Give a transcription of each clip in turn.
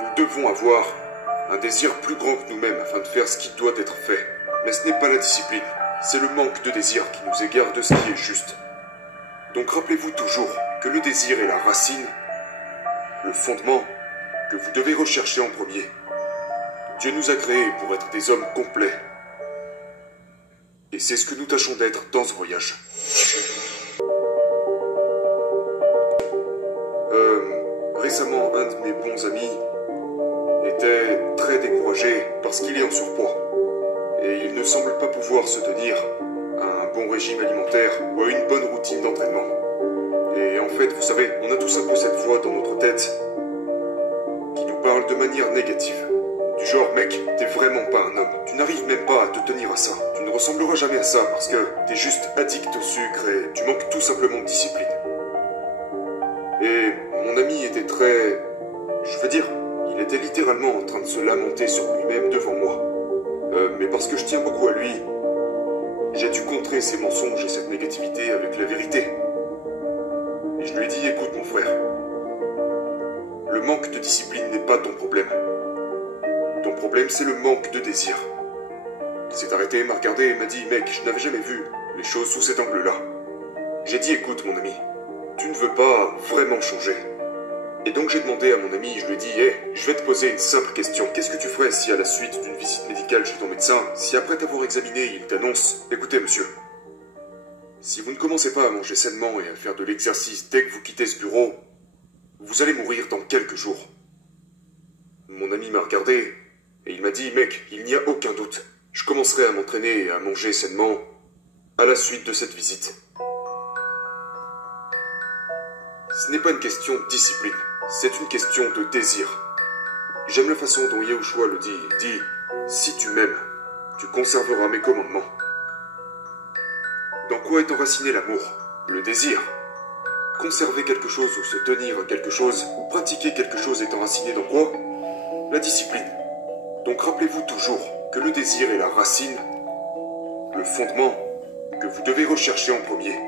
Nous devons avoir un désir plus grand que nous-mêmes afin de faire ce qui doit être fait. Mais ce n'est pas la discipline, c'est le manque de désir qui nous égare de ce qui est juste. Donc rappelez-vous toujours que le désir est la racine, le fondement que vous devez rechercher en premier. Dieu nous a créés pour être des hommes complets. Et c'est ce que nous tâchons d'être dans ce voyage. Récemment, un de mes bons amis était très découragé parce qu'il est en surpoids. Et il ne semble pas pouvoir se tenir à un bon régime alimentaire ou à une bonne routine d'entraînement. Et en fait, vous savez, on a tous un peu cette voix dans notre tête qui nous parle de manière négative. Du genre, mec, t'es vraiment pas un homme. Tu n'arrives même pas à te tenir à ça. Tu ne ressembleras jamais à ça parce que t'es juste addict au sucre et tu manques tout simplement de discipline. Et mon ami était très... Je veux dire, il était littéralement en train de se lamenter sur lui-même devant moi. Mais parce que je tiens beaucoup à lui, j'ai dû contrer ses mensonges et cette négativité avec la vérité. Et je lui ai dit, écoute mon frère, le manque de discipline n'est pas ton problème. Ton problème, c'est le manque de désir. Il s'est arrêté, m'a regardé et m'a dit, mec, je n'avais jamais vu les choses sous cet angle-là. J'ai dit, écoute mon ami, tu ne veux pas vraiment changer. Et donc j'ai demandé à mon ami, je lui ai dit, je vais te poser une simple question. Qu'est-ce que tu ferais si à la suite d'une visite médicale chez ton médecin, si après t'avoir examiné, il t'annonce, écoutez monsieur, si vous ne commencez pas à manger sainement et à faire de l'exercice dès que vous quittez ce bureau, vous allez mourir dans quelques jours. Mon ami m'a regardé et il m'a dit, mec, il n'y a aucun doute, je commencerai à m'entraîner et à manger sainement à la suite de cette visite. Ce n'est pas une question de discipline, c'est une question de désir. J'aime la façon dont Yahushua le dit. Il dit, si tu m'aimes, tu conserveras mes commandements. Dans quoi est enraciné l'amour? Le désir. Conserver quelque chose ou se tenir à quelque chose ou pratiquer quelque chose est enraciné dans quoi? La discipline. Donc rappelez-vous toujours que le désir est la racine, le fondement que vous devez rechercher en premier.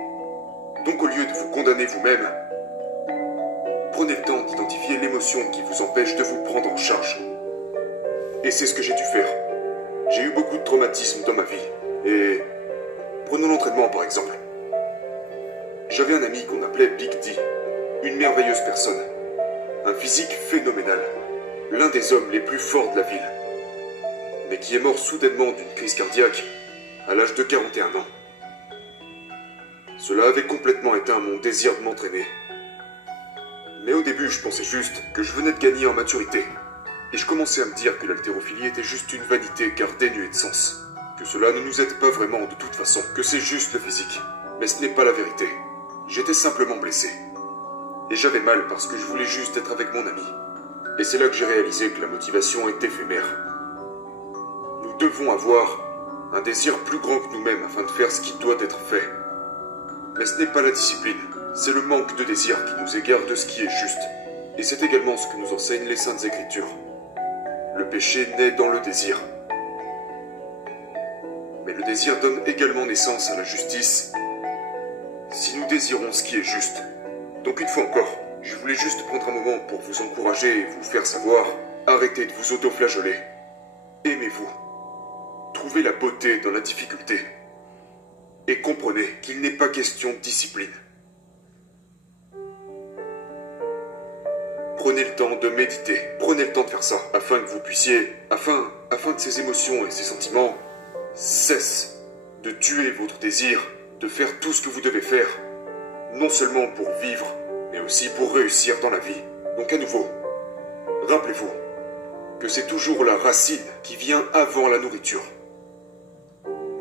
Donc au lieu de vous condamner vous-même, prenez le temps d'identifier l'émotion qui vous empêche de vous prendre en charge. Et c'est ce que j'ai dû faire. J'ai eu beaucoup de traumatismes dans ma vie. Et prenons l'entraînement par exemple. J'avais un ami qu'on appelait Big D, une merveilleuse personne, un physique phénoménal, l'un des hommes les plus forts de la ville, mais qui est mort soudainement d'une crise cardiaque à l'âge de 41 ans. Cela avait complètement éteint mon désir de m'entraîner. Mais au début, je pensais juste que je venais de gagner en maturité. Et je commençais à me dire que l'haltérophilie était juste une vanité car dénuée de sens. Que cela ne nous aide pas vraiment de toute façon, que c'est juste le physique. Mais ce n'est pas la vérité. J'étais simplement blessé. Et j'avais mal parce que je voulais juste être avec mon ami. Et c'est là que j'ai réalisé que la motivation est éphémère. Nous devons avoir un désir plus grand que nous-mêmes afin de faire ce qui doit être fait. Mais ce n'est pas la discipline. C'est le manque de désir qui nous égare de ce qui est juste. Et c'est également ce que nous enseignent les Saintes Écritures. Le péché naît dans le désir. Mais le désir donne également naissance à la justice si nous désirons ce qui est juste. Donc une fois encore, je voulais juste prendre un moment pour vous encourager et vous faire savoir, arrêtez de vous auto-flageoler. Aimez-vous. Trouvez la beauté dans la difficulté. Et comprenez qu'il n'est pas question de discipline. Prenez le temps de méditer, prenez le temps de faire ça, afin que vous puissiez, afin que ces émotions et ces sentiments cessent de tuer votre désir, de faire tout ce que vous devez faire, non seulement pour vivre, mais aussi pour réussir dans la vie. Donc à nouveau, rappelez-vous que c'est toujours la racine qui vient avant la nourriture.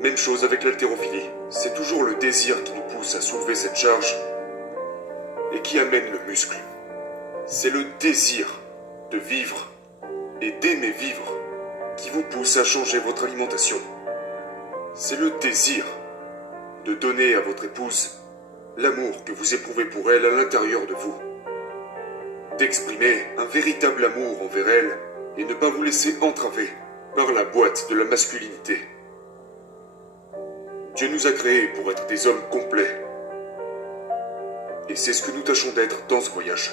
Même chose avec l'haltérophilie, c'est toujours le désir qui nous pousse à soulever cette charge et qui amène le muscle. C'est le désir de vivre et d'aimer vivre qui vous pousse à changer votre alimentation. C'est le désir de donner à votre épouse l'amour que vous éprouvez pour elle à l'intérieur de vous. D'exprimer un véritable amour envers elle et ne pas vous laisser entraver par la boîte de la masculinité. Dieu nous a créés pour être des hommes complets. Et c'est ce que nous tâchons d'être dans ce voyage.